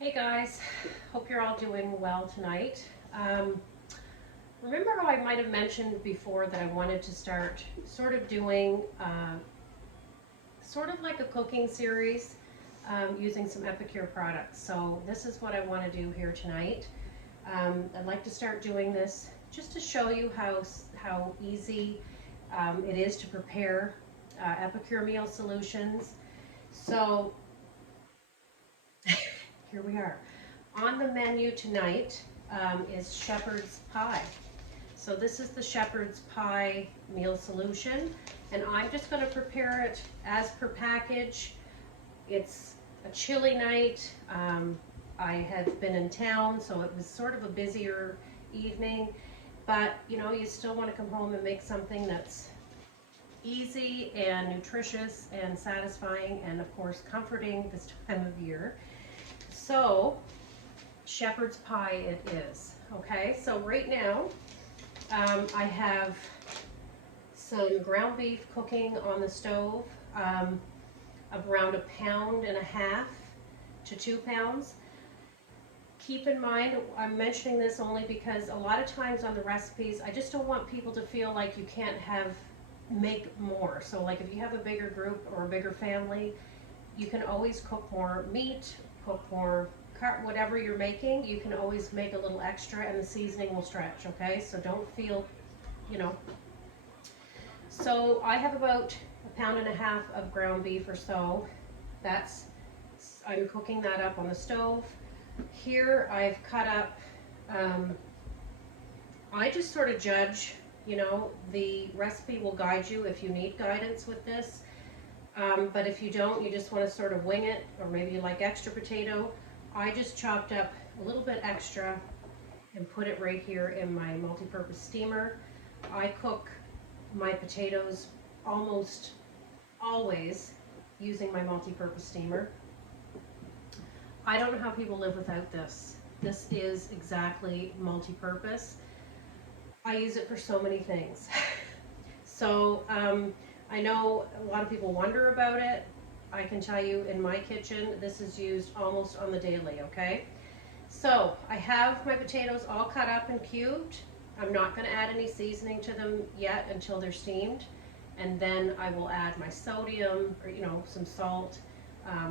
Hey guys, hope you're all doing well tonight. Remember how I might have mentioned before that I wanted to start sort of doing sort of like a cooking series using some Epicure products. So this is what I want to do here tonight. I'd like to start doing this just to show you how easy it is to prepare Epicure meal solutions. So here we are. On the menu tonight is shepherd's pie. So this is the shepherd's pie meal solution, and I'm just going to prepare it as per package. It's a chilly night. I had been in town, so it was sort of a busier evening, but you know, you still want to come home and make something that's easy and nutritious and satisfying and of course comforting this time of year. So shepherd's pie it is. Okay, so right now I have some ground beef cooking on the stove, of around 1.5 to 2 pounds. Keep in mind, I'm mentioning this only because a lot of times on the recipes, I just don't want people to feel like you can't make more. So like if you have a bigger group or a bigger family, you can always cook more meat, cook more whatever you're making, you can always make a little extra and the seasoning will stretch, okay? So don't feel, you know. So I have about 1.5 pounds of ground beef or so. That's, I'm cooking that up on the stove. Here I've cut up, I just sort of judge, you know, the recipe will guide you if you need guidance with this. But if you don't, you just want to sort of wing it, or maybe you like extra potato, I just chopped up a little bit extra and put it right here in my multi-purpose steamer. I cook my potatoes almost always using my multi-purpose steamer. I don't know how people live without this. This is exactly multi-purpose. I use it for so many things. So I know a lot of people wonder about it. I can tell you in my kitchen, this is used almost on the daily, okay? So I have my potatoes all cut up and cubed. I'm not gonna add any seasoning to them yet until they're steamed. And then I will add my sodium, or you know, some salt,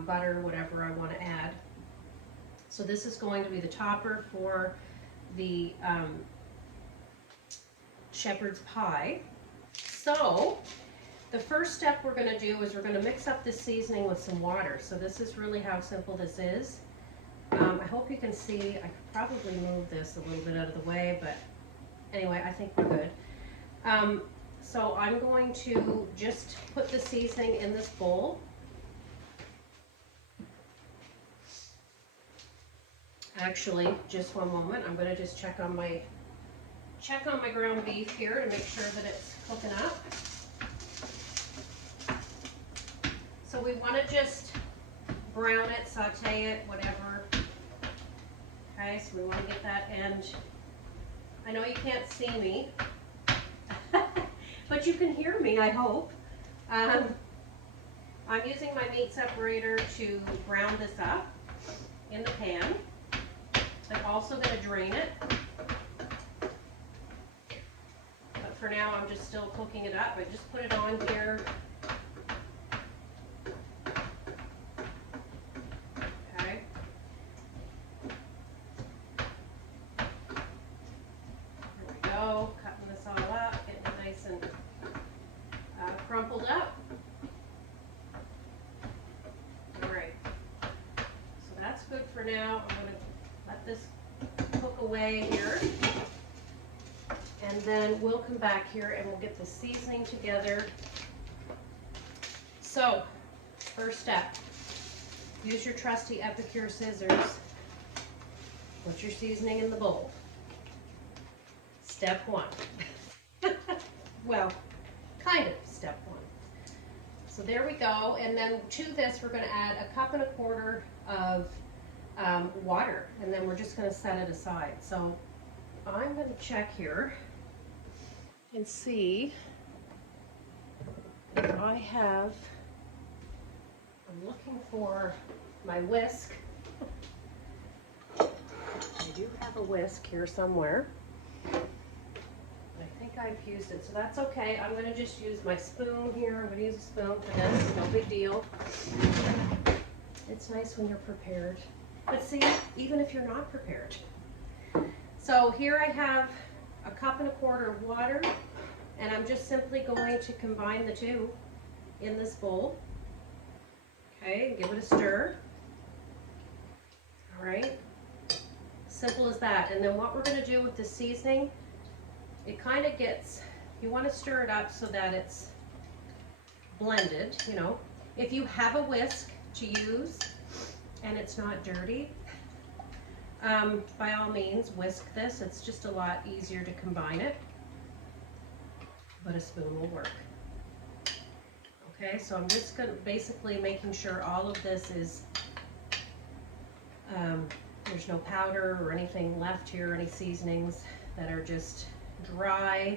butter, whatever I wanna add. So this is going to be the topper for the shepherd's pie. So the first step we're going to do is we're going to mix up this seasoning with some water. So this is really how simple this is. I hope you can see. I could probably move this a little bit out of the way, but anyway, I think we're good. So I'm going to just put the seasoning in this bowl. Actually, just one moment. I'm going to just check on my ground beef here to make sure that it's cooking up. So we want to just brown it, saute it, whatever. Okay, so we want to get that end. I know you can't see me, but you can hear me, I hope. I'm using my meat separator to brown this up in the pan. I'm also going to drain it. But for now, I'm just still cooking it up. I just put it on here. Okay. Here we go. Cutting this all up, getting it nice and crumpled up. All right. So that's good for now. I'm going to let this cook away here. And then we'll come back here and we'll get the seasoning together. So, first step, use your trusty Epicure scissors. Put your seasoning in the bowl. Step one. Well, kind of step one. So there we go. And then to this, we're going to add 1.25 cups of water. And then we're just going to set it aside. So I'm going to check here and see if I have, I'm looking for my whisk. do have a whisk here somewhere. I think I've used it, so that's okay. I'm gonna just use my spoon here. I'm gonna use a spoon for this, no big deal. It's nice when you're prepared. But see, even if you're not prepared. So here I have a 1.25 cups of water, and I'm just simply going to combine the two in this bowl. Okay, give it a stir. All right, simple as that. And then what we're gonna do with the seasoning, it kind of gets, you want to stir it up so that it's blended, you know. If you have a whisk to use and it's not dirty, by all means whisk this. It's just a lot easier to combine it, but a spoon will work. Okay, so I'm just gonna basically making sure all of this is, there's no powder or anything left here, any seasonings that are just dry.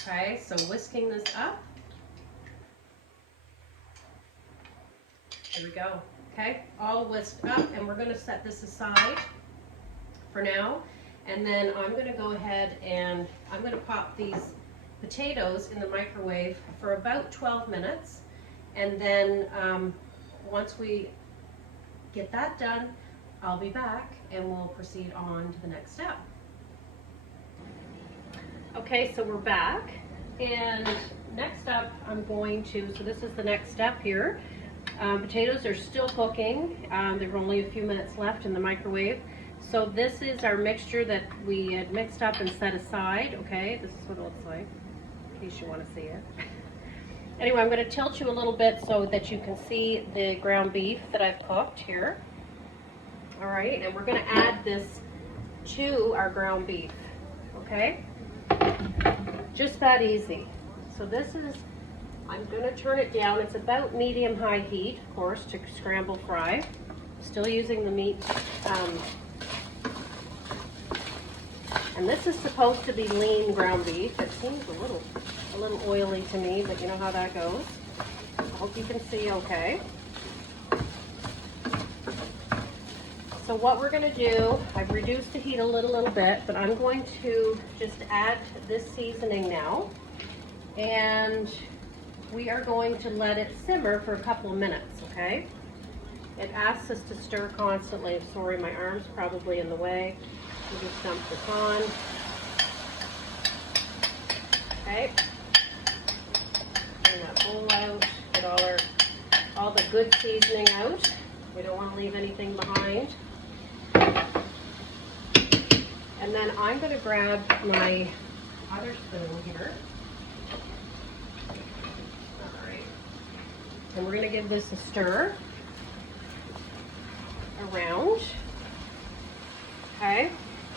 Okay, so whisking this up. There we go. Okay, all whisked up, and we're going to set this aside for now. And then I'm going to go ahead and I'm going to pop these potatoes in the microwave for about 12 minutes. And then once we get that done, I'll be back and we'll proceed on to the next step. Okay, so we're back, and next up I'm going to, so this is the next step here. Potatoes are still cooking. There are only a few minutes left in the microwave. So this is our mixture that we had mixed up and set aside. Okay, this is what it looks like, in case you want to see it. Anyway, I'm going to tilt you a little bit so that you can see the ground beef that I've cooked here. All right, and we're going to add this to our ground beef. Okay. Just that easy. So this is, I'm going to turn it down. It's about medium-high heat, of course, to scramble fry. Still using the meat. And this is supposed to be lean ground beef. It seems a little oily to me, but you know how that goes. I hope you can see okay. So what we're going to do, I've reduced the heat a little bit, but I'm going to just add this seasoning now. And we are going to let it simmer for a couple of minutes, okay? It asks us to stir constantly. Sorry, my arm's probably in the way. We'll just dump this on. Okay. Bring that bowl out. Get all the good seasoning out. We don't want to leave anything behind. And then I'm going to grab my other spoon here. All right. And we're going to give this a stir around. Okay.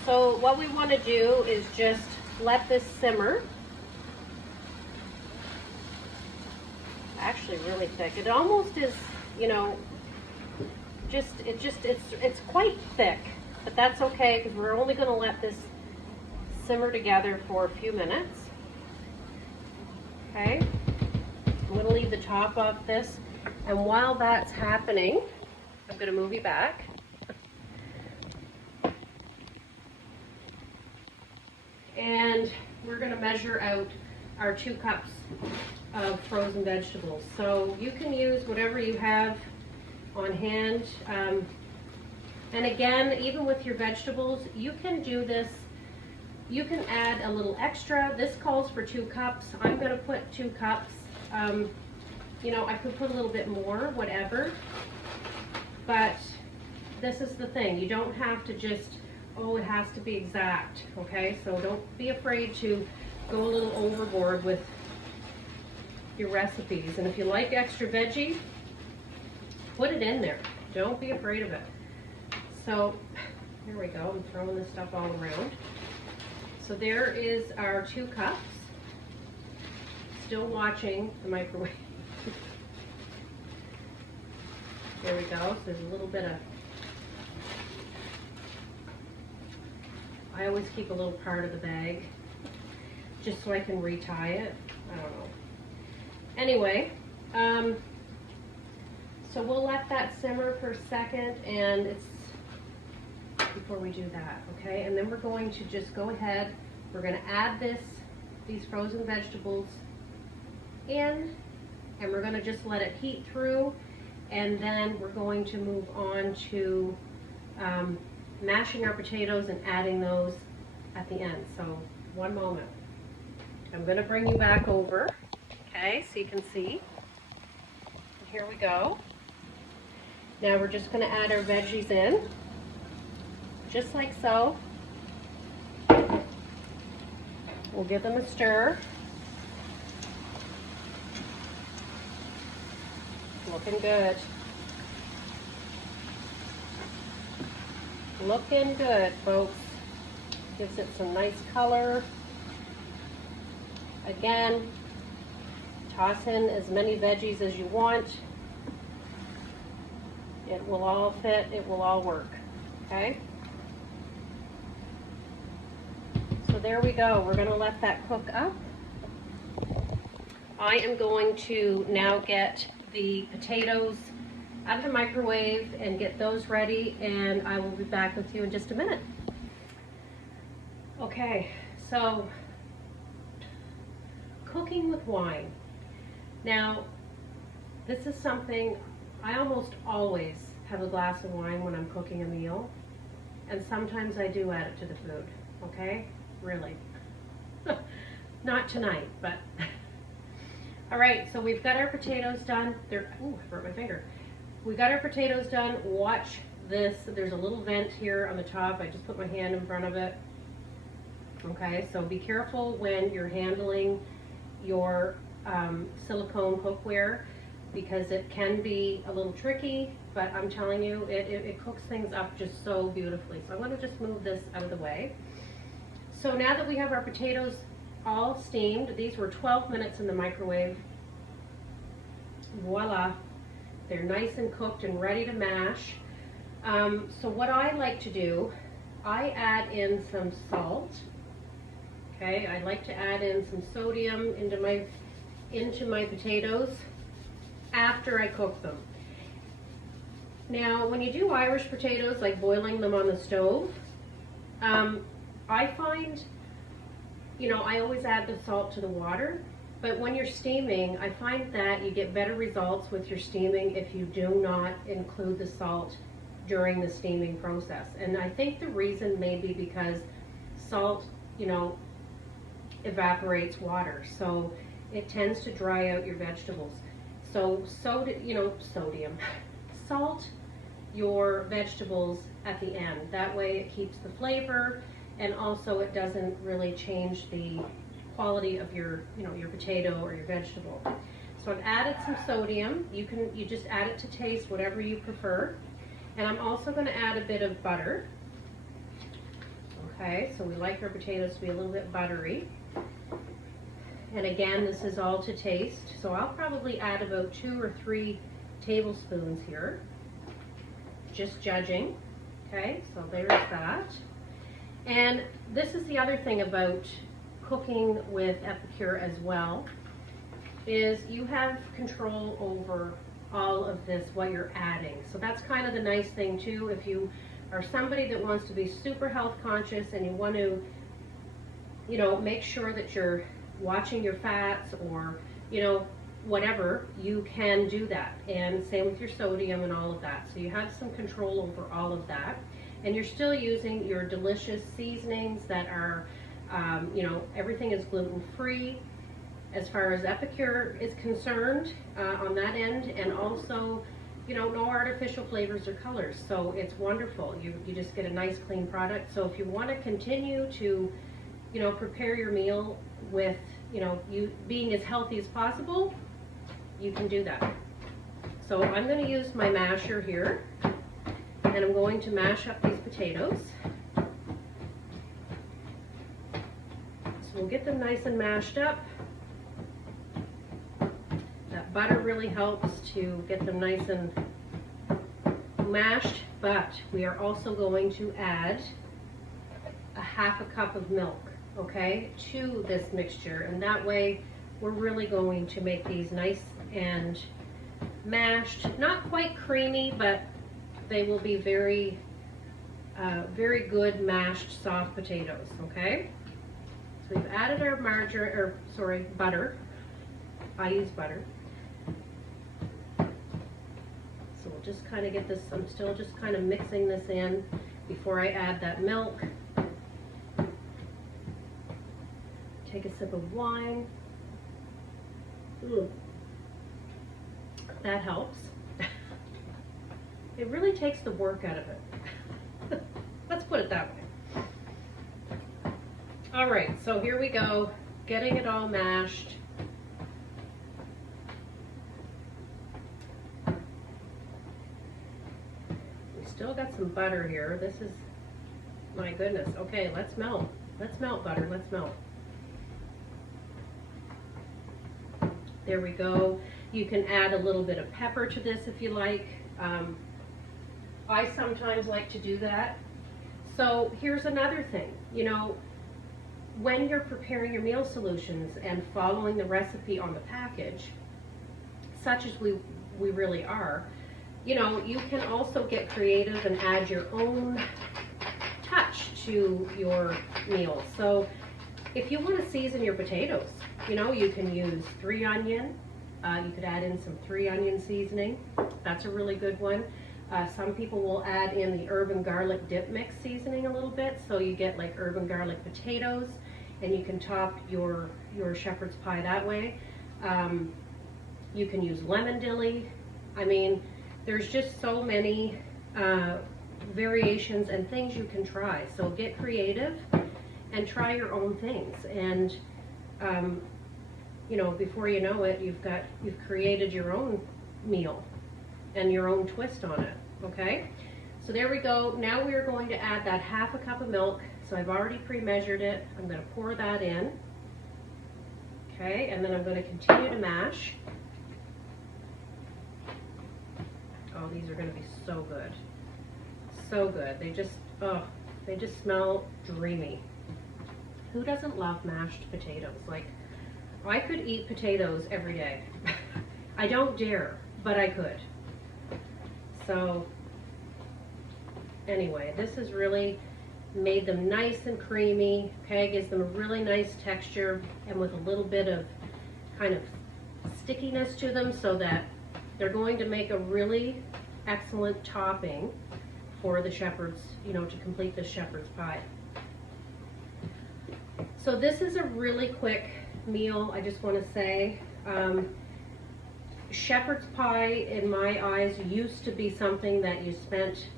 So what we want to do is just let this simmer. Actually really thick. It almost is, you know, it's quite thick, but that's okay because we're only going to let this simmer together for a few minutes. Okay, I'm going to leave the top off this, and while that's happening, I'm going to move you back. And we're going to measure out our 2 cups of frozen vegetables. So you can use whatever you have on hand. And again, even with your vegetables, you can do this. You can add a little extra. This calls for 2 cups. I'm going to put 2 cups. You know, I could put a little bit more, whatever. But this is the thing. You don't have to just, oh, it has to be exact. Okay, so don't be afraid to go a little overboard with your recipes. And if you like extra veggie, put it in there. Don't be afraid of it. So here we go. I'm throwing this stuff all around. So there is our 2 cups. Still watching the microwave. There we go. So there's a little bit of, I always keep a little part of the bag just so I can retie it. I don't know. Anyway, so we'll let that simmer for a second, and it's before we do that, okay? And then we're going to just go ahead, we're gonna add these frozen vegetables in, and we're gonna just let it heat through, and then we're going to move on to mashing our potatoes and adding those at the end. So one moment. I'm gonna bring you back over, okay, so you can see. Here we go. Now we're just gonna add our veggies in, just like so. We'll give them a stir. Looking good. Looking good, folks. Gives it some nice color. Again, toss in as many veggies as you want. It will all fit, it will all work, okay? So there we go. We're gonna let that cook up. I am going to now get the potatoes out of the microwave and get those ready, and I will be back with you in just a minute. Okay, so cooking with wine. Now, this is something I almost always have a glass of wine when I'm cooking a meal, and sometimes I do add it to the food, okay? Really. Not tonight, but all right, so we've got our potatoes done. Ooh, I broke my finger. We got our potatoes done. Watch this. There's a little vent here on the top. I just put my hand in front of it. Okay, so be careful when you're handling your silicone cookware, because it can be a little tricky, but I'm telling you, it cooks things up just so beautifully. So I'm going to just move this out of the way. So now that we have our potatoes all steamed, these were 12 minutes in the microwave. Voila, they're nice and cooked and ready to mash. So what I like to do, I add in some salt. Okay, I like to add in some sodium into my potatoes after I cook them. Now, when you do Irish potatoes, like boiling them on the stove, I find, you know, I always add the salt to the water, but when you're steaming, I find that you get better results with your steaming if you do not include the salt during the steaming process. And I think the reason may be because salt, you know, evaporates water, so it tends to dry out your vegetables. So sodium, salt your vegetables at the end. That way it keeps the flavor, and also it doesn't really change the quality of your, your potato or your vegetable. So I've added some sodium. You just add it to taste, whatever you prefer. And I'm also going to add a bit of butter. Okay, so we like our potatoes to be a little bit buttery. And again, this is all to taste. So I'll probably add about 2 or 3 tablespoons here. Just judging. Okay, so there's that. And this is the other thing about cooking with Epicure as well, is you have control over all of this, what you're adding. So that's kind of the nice thing too. If you are somebody that wants to be super health conscious and you want to, make sure that you're watching your fats, or, whatever, you can do that. And same with your sodium and all of that. So you have some control over all of that. And you're still using your delicious seasonings that are, everything is gluten-free as far as Epicure is concerned on that end. And also, no artificial flavors or colors. So it's wonderful. You just get a nice clean product. So if you want to continue to, prepare your meal with, you being as healthy as possible, you can do that. So I'm going to use my masher here, and I'm going to mash up these potatoes. So we'll get them nice and mashed up. That butter really helps to get them nice and mashed, but we are also going to add a half a cup of milk, okay, to this mixture, and that way we're really going to make these nice and mashed, not quite creamy, but they will be very very good mashed soft potatoes, okay? So we've added our butter. I use butter. So we'll just kind of get this, I'm still just kind of mixing this in before I add that milk. Take a sip of wine. Ooh. That helps. It really takes the work out of it. Let's put it that way. All right, so here we go, getting it all mashed. We still got some butter here. This is, my goodness. Okay, let's melt. Let's melt butter, let's melt. There we go. You can add a little bit of pepper to this if you like. I sometimes like to do that. So here's another thing, you know, when you're preparing your meal solutions and following the recipe on the package, such as we really are, you know, you can also get creative and add your own touch to your meals. So if you want to season your potatoes, you know, you can use 3 onion. You could add in some 3 onion seasoning. That's a really good one. Some people will add in the herb and garlic dip mix seasoning a little bit, so you get like herb and garlic potatoes, and you can top your shepherd's pie that way. You can use lemon dilly. I mean, there's just so many variations and things you can try. So get creative and try your own things. And you know, before you know it, you've created your own meal and your own twist on it, okay? So there we go. Now we are going to add that 1/2 cup of milk. So I've already pre-measured it. I'm going to pour that in, okay? And then I'm going to continue to mash. Oh, these are going to be so good. So good. They just smell dreamy. Who doesn't love mashed potatoes? Like, I could eat potatoes every day. I don't dare, but I could. So anyway, this has really made them nice and creamy, okay? Gives them a really nice texture and with a little bit of kind of stickiness to them, so that they're going to make a really excellent topping for the shepherd's, you know, to complete the shepherd's pie. So this is a really quick meal, I just want to say. Shepherd's pie, in my eyes, used to be something that you spent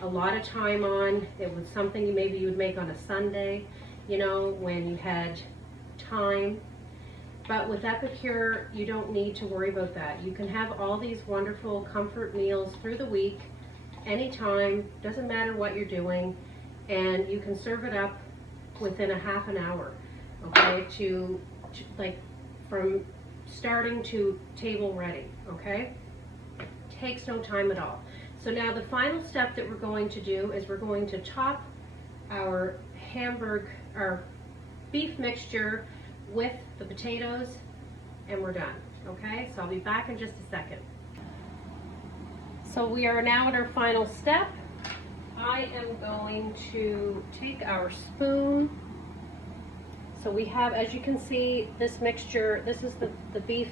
a lot of time on. It was something maybe you would make on a Sunday, you know, when you had time. But with Epicure, you don't need to worry about that. You can have all these wonderful comfort meals through the week, anytime, doesn't matter what you're doing, and you can serve it up within a half an hour, okay, to like from starting to table ready, okay? Takes no time at all. So now the final step that we're going to do is we're going to top our beef mixture with the potatoes, and we're done, okay? So I'll be back in just a second. So we are now at our final step. I am going to take our spoon. So we have, as you can see, this mixture, this is the beef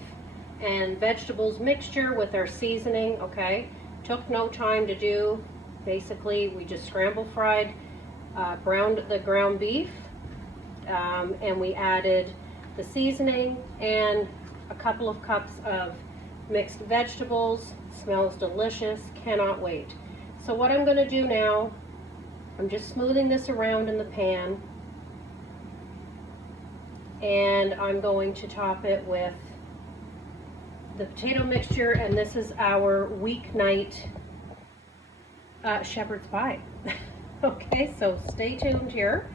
and vegetables mixture with our seasoning, okay? Took no time to do. Basically, we just scramble fried, browned the ground beef, and we added the seasoning and a couple of cups of mixed vegetables. Smells delicious, cannot wait. So what I'm gonna do now, I'm just smoothing this around in the pan, and I'm going to top it with the potato mixture, and this is our weeknight shepherd's pie. Okay, so stay tuned here.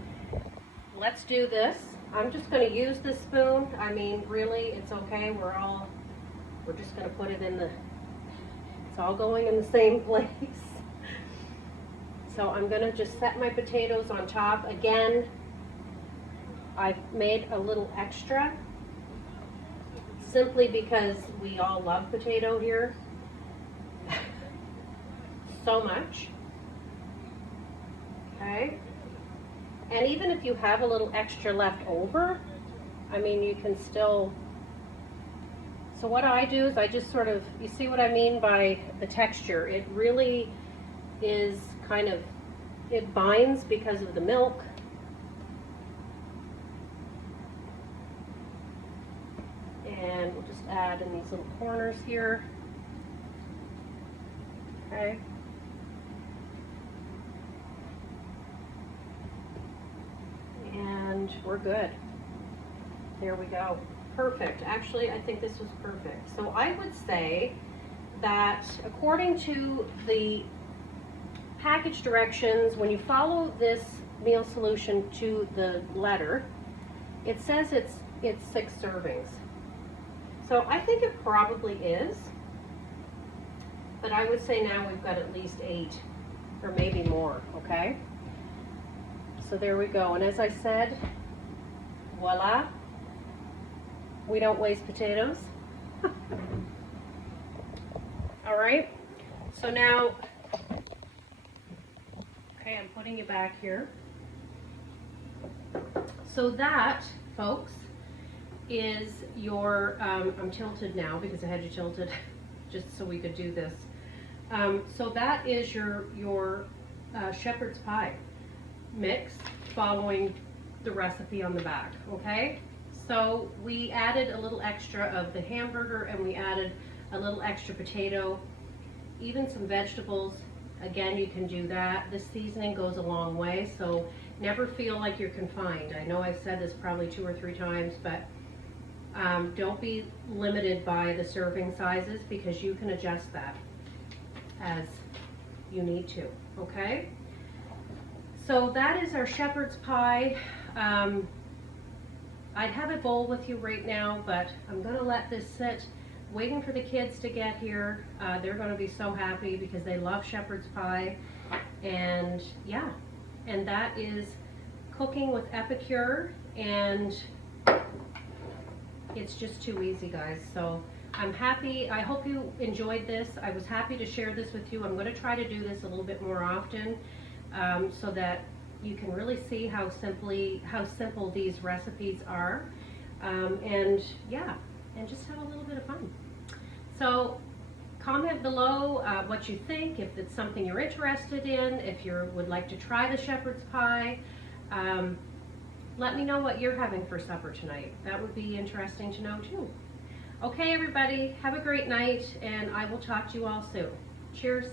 Let's do this. I'm just going to use this spoon. I mean, really, it's okay. We're just going to put it in it's all going in the same place. So I'm going to just set my potatoes on top. Again, I've made a little extra simply because we all love potato here so much. okay? And even if you have a little extra left over, I mean, you can still, so what I do is I just sort of, you see what I mean by the texture? It really is kind of, it binds because of the milk. And we'll just add in these little corners here. Okay. And we're good. There we go. Perfect. Actually, I think this was perfect. So I would say that according to the package directions, when you follow this meal solution to the letter, it says it's 6 servings. So I think it probably is, but I would say now we've got at least 8 or maybe more, okay? So there we go. And as I said, voila, we don't waste potatoes. All right, so now, okay, I'm putting you back here. So that, folks, is your, I'm tilted now because I had you tilted just so we could do this. So that is your shepherd's pie mix following the recipe on the back, okay? So we added a little extra of the hamburger and we added a little extra potato, even some vegetables. Again, you can do that. This seasoning goes a long way, so never feel like you're confined. I know I've said this probably 2 or 3 times, but don't be limited by the serving sizes because you can adjust that as you need to, okay? So that is our shepherd's pie. I'd have a bowl with you right now, but I'm gonna let this sit, waiting for the kids to get here. They're gonna be so happy because they love shepherd's pie. And yeah, and that is cooking with Epicure, and it's just too easy, guys. So I'm happy. I hope you enjoyed this. I was happy to share this with you. I'm going to try to do this a little bit more often so that you can really see how simple these recipes are. And yeah, and just have a little bit of fun. So comment below what you think, if it's something you're interested in, if you would like to try the shepherd's pie. Let me know what you're having for supper tonight. That would be interesting to know too. Okay, everybody, have a great night, and I will talk to you all soon. Cheers.